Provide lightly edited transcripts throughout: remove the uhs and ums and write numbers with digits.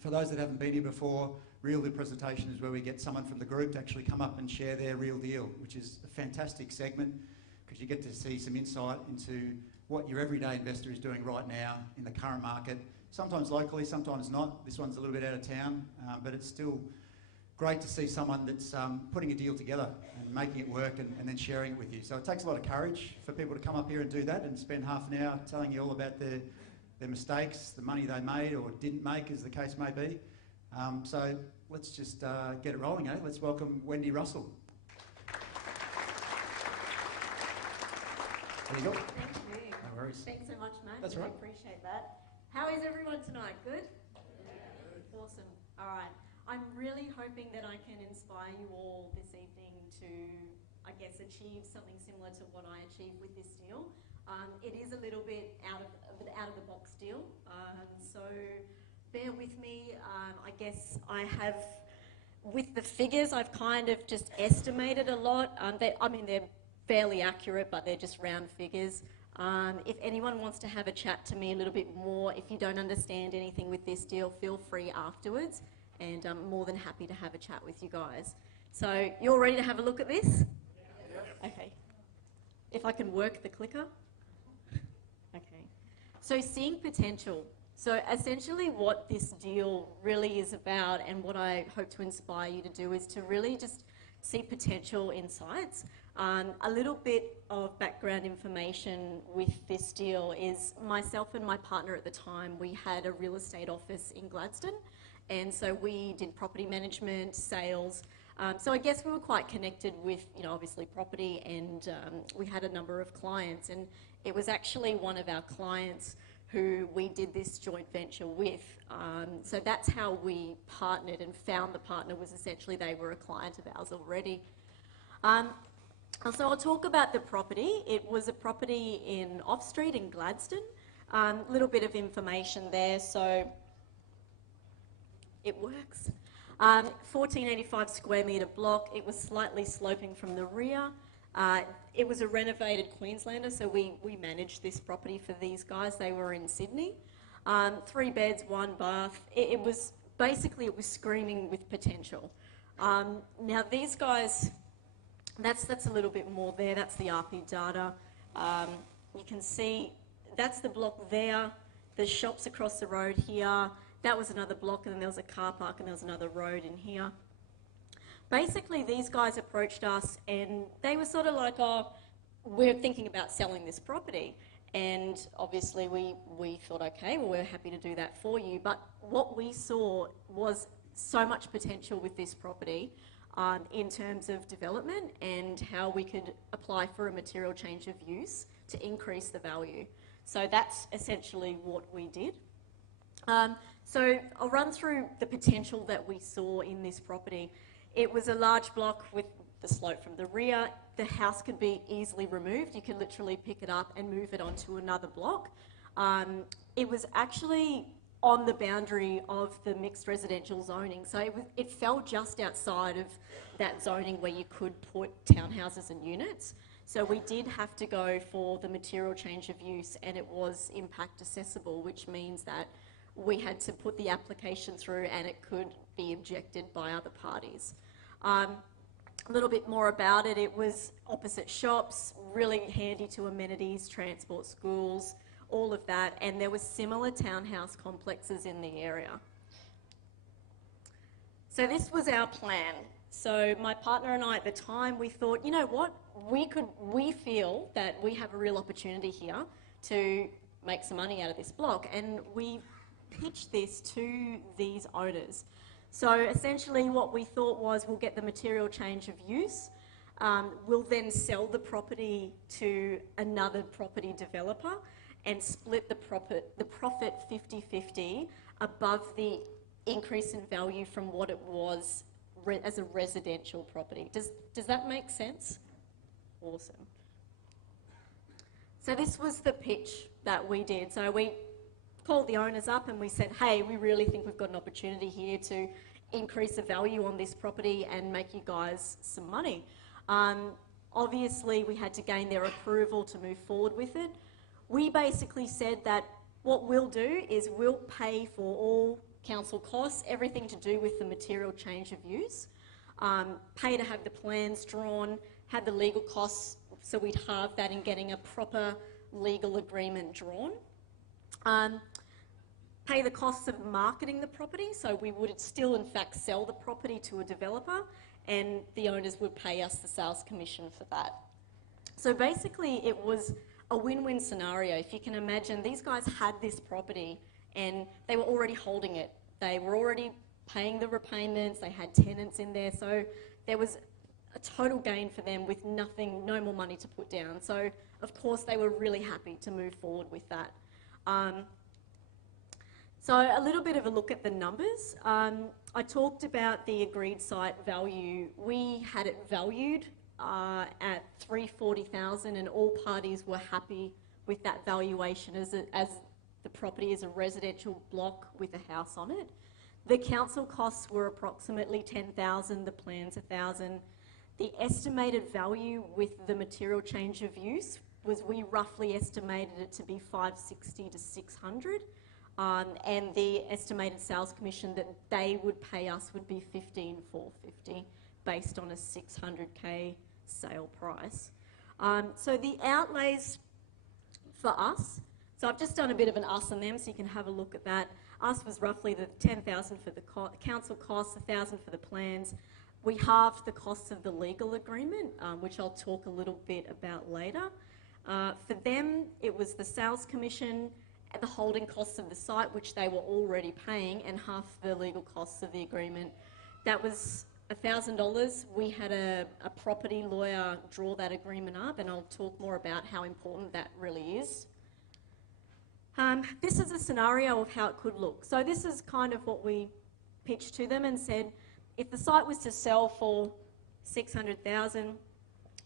For those that haven't been here before, Real Deal presentation is where we get someone from the group to actually come up and share their real deal, which is a fantastic segment because you get to see some insight into what your everyday investor is doing right now in the current market, sometimes locally, sometimes not. This one's a little bit out of town, but it's still great to see someone that's putting a deal together and making it work and then sharing it with you. So it takes a lot of courage for people to come up here and do that and spend half an hour telling you all about their mistakes, the money they made or didn't make, as the case may be. So let's just get it rolling, eh? Let's welcome Wendy Russell. There you go. Thank you. No worries. Thanks so much, Matt. That's right. I appreciate that. How is everyone tonight? Good? Yeah. Awesome. All right. I'm really hoping that I can inspire you all this evening to, I guess, achieve something similar to what I achieved with this deal. It is a little bit out of the box deal, so bear with me. I guess I have, with the figures, I've kind of just estimated a lot. They're fairly accurate, but they're just round figures. If anyone wants to have a chat to me a little bit more, if you don't understand anything with this deal, feel free afterwards, and I'm more than happy to have a chat with you guys. So, you all ready to have a look at this? Yeah. Okay. If I can work the clicker. Okay. So, seeing potential. So, essentially what this deal really is about, and what I hope to inspire you to do, is to really just see potential in sites. A little bit of background information with this deal is myself and my partner at the time, we had a real estate office in Gladstone, and so we did property management, sales. So I guess we were quite connected with, obviously property, and we had a number of clients, and it was actually one of our clients who we did this joint venture with. So that's how we partnered and found the partner, was essentially they were a client of ours already. So I'll talk about the property. It was a property in Off Street in Gladstone. A little bit of information there, so it works. 1485 square metre block. It was slightly sloping from the rear. It was a renovated Queenslander, so we managed this property for these guys. They were in Sydney. 3 beds, 1 bath. It was screaming with potential. Now these guys, that's a little bit more there. That's the RP data. You can see that's the block there. There's shops across the road here. That was another block, and then there was a car park, and there was another road in here. Basically, these guys approached us, and they were sort of like, oh, we're thinking about selling this property. And obviously, we thought, okay, well, we're happy to do that for you. But what we saw was so much potential with this property in terms of development and how we could apply for a material change of use to increase the value. So that's essentially what we did. So I'll run through the potential that we saw in this property. It was a large block with the slope from the rear. The house could be easily removed. You could literally pick it up and move it onto another block. It was actually on the boundary of the mixed residential zoning. So it fell just outside of that zoning where you could put townhouses and units. So we did have to go for the material change of use, and it was impact accessible, which means that we had to put the application through and it could be objected by other parties. A little bit more about it. It was opposite shops, really handy to amenities, transport, schools, all of that, and there were similar townhouse complexes in the area. So this was our plan. So my partner and I at the time, we thought, you know what, we feel that we have a real opportunity here to make some money out of this block, and we pitched this to these owners. So essentially what we thought was, we'll get the material change of use, we'll then sell the property to another property developer and split the profit 50-50 above the increase in value from what it was as a residential property. Does that make sense? Awesome. So this was the pitch that we did. So we called the owners up and we said, hey, we really think we've got an opportunity here to increase the value on this property and make you guys some money. Obviously, we had to gain their approval to move forward with it. We basically said that what we'll do is we'll pay for all council costs, everything to do with the material change of use. Pay to have the plans drawn, had the legal costs, so we'd halve that in getting a proper legal agreement drawn. Pay the costs of marketing the property, so we would still in fact sell the property to a developer and the owners would pay us the sales commission for that. So basically it was a win-win scenario. If you can imagine, these guys had this property and they were already holding it. They were already paying the repayments, they had tenants in there, so there was a total gain for them with nothing, no more money to put down. So of course they were really happy to move forward with that. So a little bit of a look at the numbers. I talked about the agreed site value. We had it valued at $340,000 and all parties were happy with that valuation as the property is a residential block with a house on it. The council costs were approximately $10,000, the plans $1,000. The estimated value with the material change of use was we roughly estimated it to be $560 to $600. And the estimated sales commission that they would pay us would be $15,450 based on a $600K sale price. So the outlays for us, so I've just done a bit of an us and them so you can have a look at that. Us was roughly the $10,000 for the council costs, $1,000 for the plans. We halved the costs of the legal agreement, which I'll talk a little bit about later. For them, it was the sales commission, the holding costs of the site, which they were already paying, and half the legal costs of the agreement. That was $1,000. We had a property lawyer draw that agreement up, and I'll talk more about how important that really is. This is a scenario of how it could look. So this is kind of what we pitched to them and said, if the site was to sell for $600,000,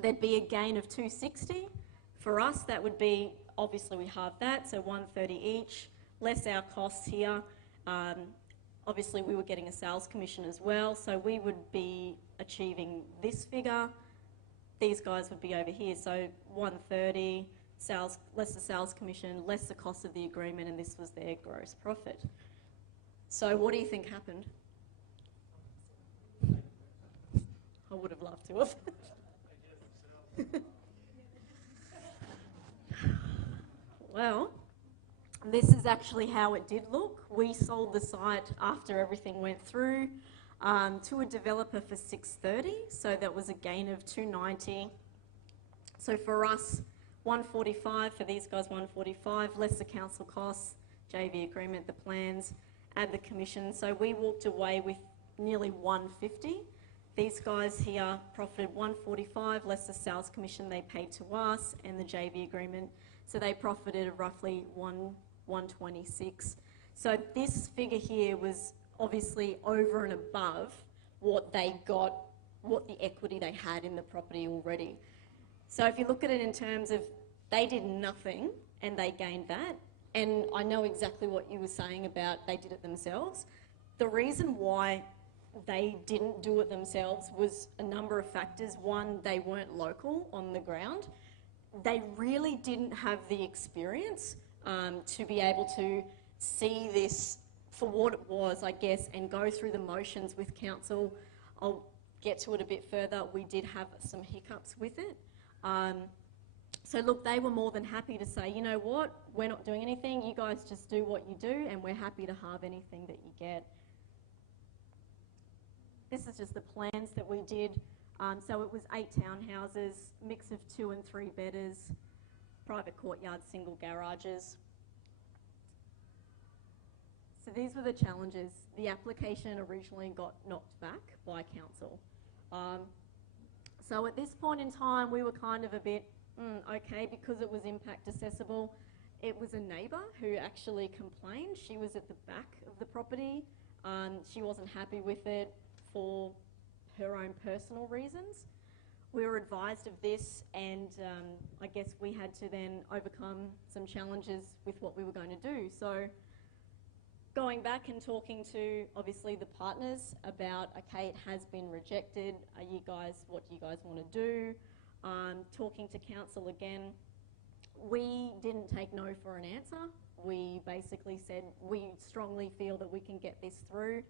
there'd be a gain of $260. For us, that would be, obviously we halve that, so $130 each, less our costs here. Obviously we were getting a sales commission as well, so we would be achieving this figure. These guys would be over here, so $130, sales, less the sales commission, less the cost of the agreement, and this was their gross profit. So what do you think happened? I would have loved to have. Well, this is actually how it did look. We sold the site after everything went through to a developer for $630, so that was a gain of $290. So for us, $145, for these guys $145, less the council costs, JV agreement, the plans, add the commission. So we walked away with nearly $150. These guys here profited $145, less the sales commission they paid to us and the JV agreement. So they profited roughly $126. So this figure here was obviously over and above what they got, what the equity they had in the property already. So if you look at it in terms of they did nothing and they gained that, and I know exactly what you were saying about they did it themselves. The reason why they didn't do it themselves was a number of factors. One, they weren't local on the ground. They really didn't have the experience to be able to see this for what it was, I guess, and go through the motions with council. I'll get to it a bit further. We did have some hiccups with it. So look, they were more than happy to say, you know what, we're not doing anything, you guys just do what you do and we're happy to halve anything that you get. This is just the plans that we did. So it was 8 townhouses, mix of 2 and 3 bedders, private courtyard, single garages. So these were the challenges. The application originally got knocked back by council. So at this point in time, we were kind of a bit, okay, because it was impact accessible. It was a neighbour who actually complained. She was at the back of the property. She wasn't happy with it for her own personal reasons. We were advised of this, and I guess we had to then overcome some challenges with what we were going to do. So going back and talking to obviously the partners about, okay, it has been rejected, what do you guys want to do? Talking to council again, We didn't take no for an answer. We basically said we strongly feel that we can get this through.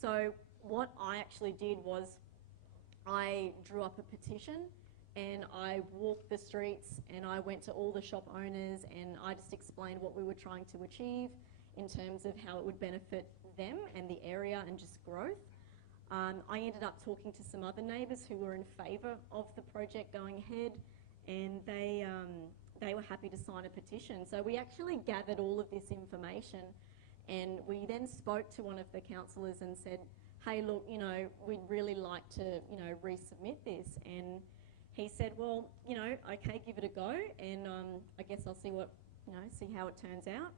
So what I actually did was I drew up a petition and I walked the streets and I went to all the shop owners and I just explained what we were trying to achieve in terms of how it would benefit them and the area and just growth. I ended up talking to some other neighbours who were in favour of the project going ahead, and they were happy to sign a petition. So we actually gathered all of this information, and we then spoke to one of the councillors and said, hey, look, you know, we'd really like to, you know, resubmit this. And he said, well, you know, okay, give it a go, and I guess I'll see what, you know, see how it turns out.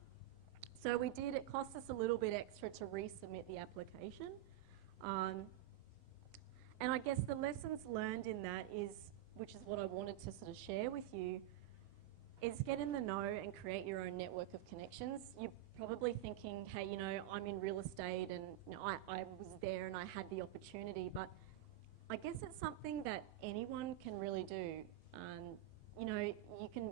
So we did. It cost us a little bit extra to resubmit the application. And I guess the lessons learned in that is, which is what I wanted to sort of share with you, is get in the know and create your own network of connections. You're probably thinking, hey, you know, I'm in real estate and you know, I was there and I had the opportunity, but I guess it's something that anyone can really do. You know,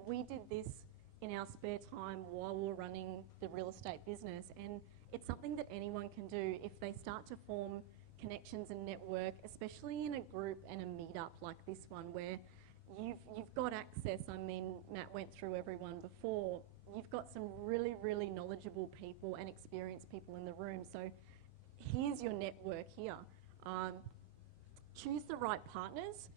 we did this in our spare time while we were running the real estate business, and it's something that anyone can do if they start to form connections and network, especially in a group and a meetup like this one where you've got access. I mean, Matt went through everyone before. You've got some really, really knowledgeable people and experienced people in the room. So here's your network here. Choose the right partners.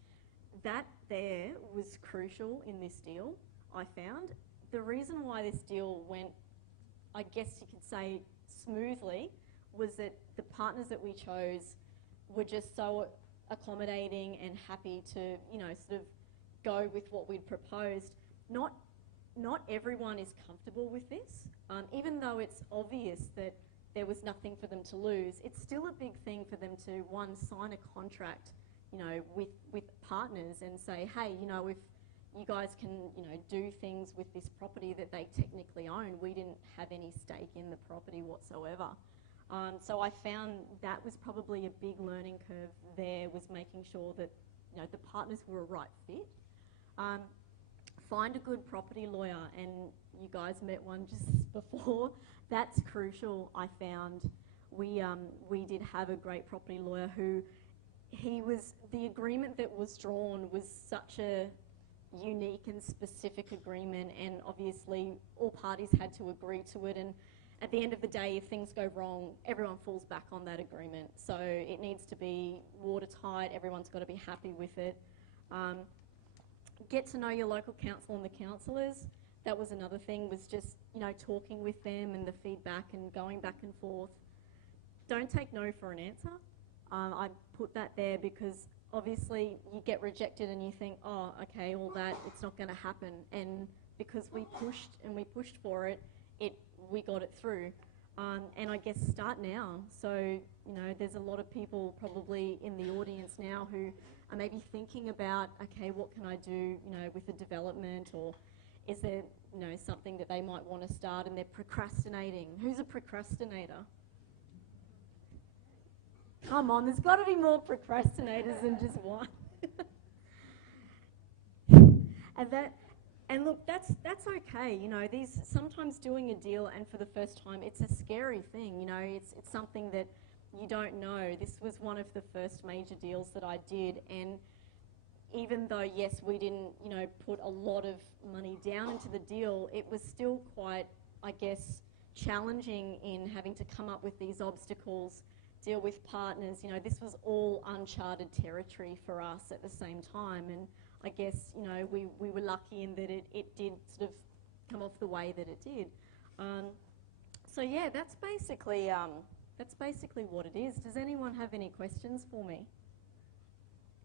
That there was crucial in this deal, I found. The reason why this deal went, I guess you could say, smoothly, was that the partners that we chose were just so accommodating and happy to, you know, sort of go with what we'd proposed. Not everyone is comfortable with this. Even though it's obvious that there was nothing for them to lose, it's still a big thing for them to, one, sign a contract, you know, with partners and say, hey, you know, if you guys can, you know, do things with this property that they technically own. We didn't have any stake in the property whatsoever. So I found that was probably a big learning curve there, was making sure that, you know, the partners were a right fit. Find a good property lawyer, and you guys met one just before. That's crucial, I found. We did have a great property lawyer who, the agreement that was drawn was such a unique and specific agreement, and obviously all parties had to agree to it, and at the end of the day, if things go wrong, everyone falls back on that agreement. So it needs to be watertight, everyone's got to be happy with it. Get to know your local council and the councillors. That was another thing, was just, you know, talking with them and the feedback and going back and forth. Don't take no for an answer. I put that there because obviously you get rejected and you think, oh, okay, all that, it's not going to happen. And because we pushed for it, we got it through. And I guess start now. So, you know, there's a lot of people probably in the audience now who are maybe thinking about, okay, what can I do, you know, with the development, or is there, you know, something that they might want to start and they're procrastinating. Who's a procrastinator? Come on, there's got to be more procrastinators than just one. And look, that's okay. You know, sometimes doing a deal, and for the first time, it's a scary thing. You know, it's something that you don't know. This was one of the first major deals that I did, and even though, yes, we didn't, you know, put a lot of money down into the deal, it was still quite, I guess, challenging in having to come up with these obstacles, deal with partners. You know, this was all uncharted territory for us at the same time, and I guess, you know, we were lucky in that it did sort of come off the way that it did. So yeah, that's basically what it is. Does anyone have any questions for me?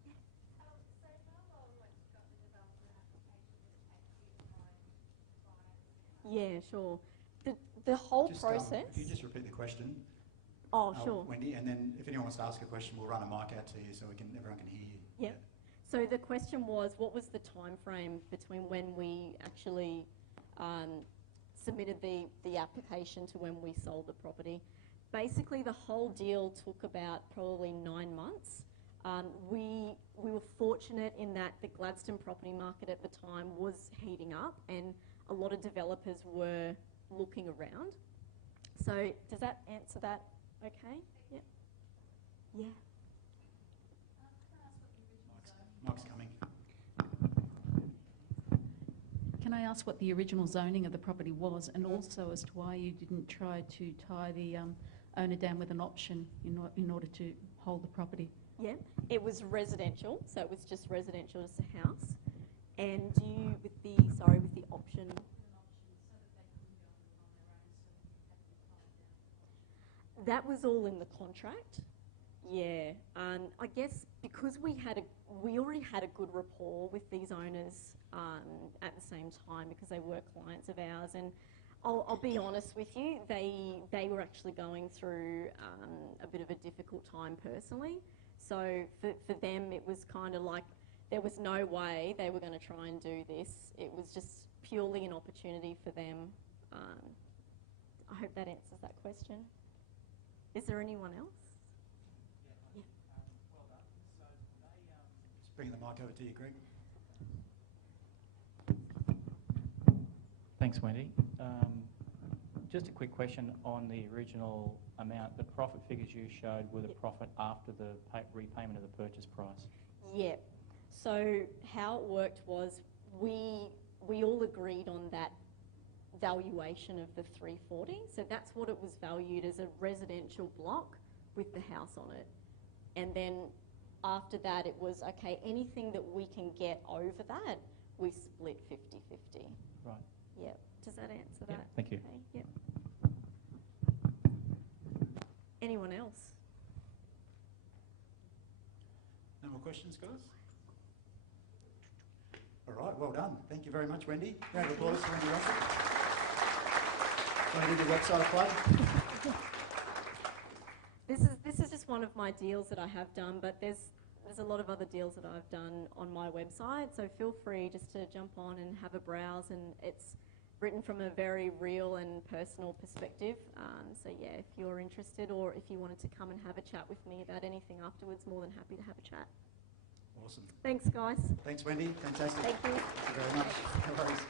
So how long once you got the development application would it take you to find buyers? Yeah, sure. The whole process. If you just repeat the question. Oh, sure. Wendy, and then if anyone wants to ask a question, we'll run a mic out to you so everyone can hear you. Yep. Yeah. So the question was, what was the time frame between when we actually submitted the application to when we sold the property? Basically, the whole deal took about probably 9 months. We were fortunate in that the Gladstone property market at the time was heating up and a lot of developers were looking around. So does that answer that okay? Yeah. Yeah. Mike's coming. Can I ask what the original zoning of the property was, and also as to why you didn't try to tie the owner down with an option in order to hold the property? Yeah, it was residential, so it was just residential, just a house. And you, with the option. That was all in the contract. Yeah, I guess because we already had a good rapport with these owners at the same time because they were clients of ours, and I'll be honest with you, they were actually going through a bit of a difficult time personally. So for them, it was kind of like there was no way they were going to try and do this. It was just purely an opportunity for them. I hope that answers that question. Is there anyone else? Yeah. Well done. So they, Just bring the mic over to you, Greg. Thanks, Wendy. Just a quick question on the original amount. The profit figures you showed were the profit after the repayment of the purchase price. Yeah. So how it worked was we all agreed on that valuation of the 340. So that's what it was valued as, a residential block with the house on it. And then after that it was, okay, anything that we can get over that, we split 50-50. Right. Yep. Does that answer Yep, that? thank you. Okay. Yep. Anyone else? No more questions, guys? All right, well done. Thank you very much, Wendy. Round of applause for Wendy Russell. Want to do the website plug? This is just one of my deals that I have done, but there's a lot of other deals that I've done on my website, so feel free just to jump on and have a browse, and it's written from a very real and personal perspective. So yeah, if you're interested or if you wanted to come and have a chat with me about anything afterwards, more than happy to have a chat. Awesome. Thanks, guys. Thanks, Wendy. Fantastic. Thank you. Thank you very much. No worries.